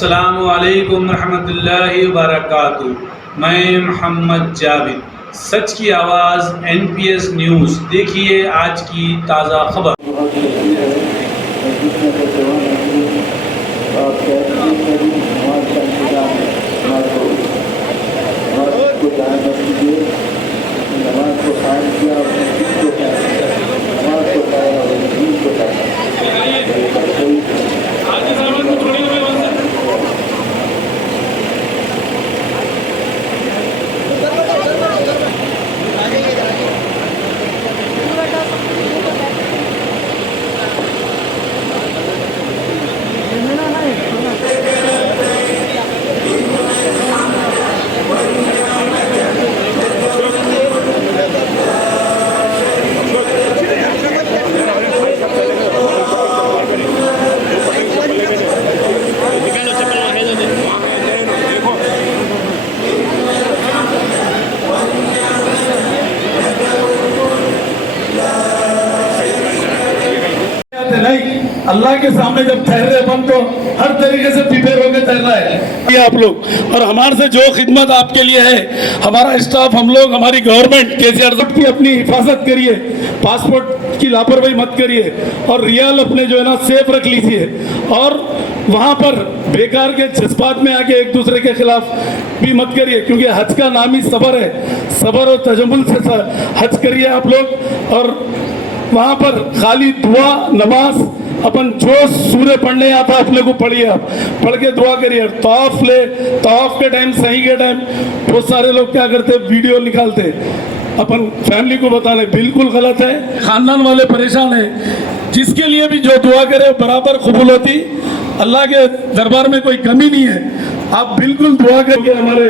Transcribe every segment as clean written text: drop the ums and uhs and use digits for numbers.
अस्सलामु अलैकुम रहमतुल्लाहि व बरकातुहू। मैं मोहम्मद जावेद, सच की आवाज़ NPS न्यूज़। देखिए आज की ताज़ा खबर। अल्लाह के सामने जब ठहर रहे अपन तो हर तरीके से प्रिपेयर होकर तैरना है ये आप लोग। और हमारे से जो खिदमत आपके लिए है, हमारा स्टाफ, हम लोग, हमारी गवर्नमेंट केसीआर की अपनी हिफाजत करिए, पासपोर्ट की लापरवाही मत करिए और रियल अपने जो है ना सेफ रख लीजिए। और वहाँ पर बेकार के जज्बात में आके एक दूसरे के खिलाफ भी मत करिए, क्योंकि हज का नाम ही सब्र है। सब्र और तजम्मुल से हज करिए आप लोग। और वहाँ पर खाली दुआ नमाज, अपन जो सूर्य पढ़ने आता अपने को पढ़िए, आप पढ़ के दुआ करिए। तवाफ ले, तवाफ के टाइम, सही के टाइम बहुत सारे लोग क्या करते, वीडियो निकालते, अपन फैमिली को बताने, बिल्कुल गलत है। खानदान वाले परेशान हैं, जिसके लिए भी जो दुआ करे बराबर कबूल होती। अल्लाह के दरबार में कोई कमी नहीं है, आप बिल्कुल दुआ करके हमारे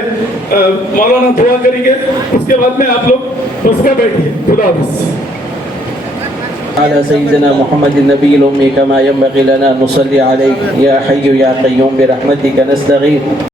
मौलाना दुआ करेंगे, उसके बाद में आप लोग बस का बैठिए। खुदा हाफिज़। अला सय्यिदना मुहम्मद नबील उम्मी कमा यंबग़ी लना नुसल्ली अलैहि या हय्यु या क़य्यूम बिरहमतिका नस्तगीथ।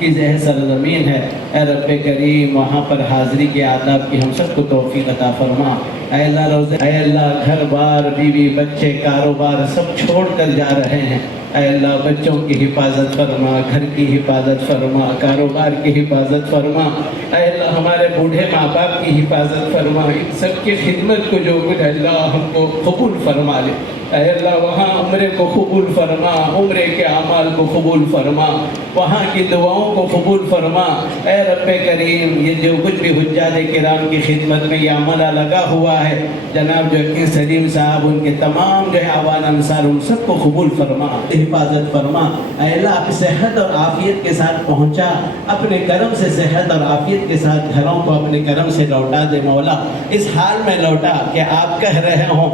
की जह सरज़मीन है, ए रब्बे करीम, वहाँ पर हाज़िरी के आदाब की हम सबको तौफ़ीक़ अता फरमा। ऐ अल्लाह रोज़े, ऐ अल्लाह घर बार, बीवी बच्चे, कारोबार सब छोड़ कर जा रहे हैं। ऐ अल्लाह बच्चों की हिफाजत फरमा, घर की हिफाजत फरमा, कारोबार की हिफाजत फरमा। ऐ अल्लाह हमारे बूढ़े माँ बाप की हिफाजत फरमा। इन सब की खिदमत को जो कुछ अल्लाह हमको कबूल फरमा ले। ऐ अल्लाह वहाँ उम्रे को कबूल फरमा, उम्रे के अमाल को कबूल फरमा, वहाँ की दुआओं को कबूल फरमा। ऐ रब्बे करीम, ये जो कुछ भी हुज्जाज किराम की खिदमत में ये अमला लगा हुआ है, जनाब जो सलीम साहब, उनके तमाम जो है आवान अंसार, उन सबको कबूल फरमा, हिफाजत फरमा। ऐ अल्लाह आप सेहत और आफियत के साथ पहुँचा, अपने करम से सेहत और आफियत के साथ घरों को अपने करम से लौटा दे मौला। इस हाल में लौटा कि आप कह रहे हों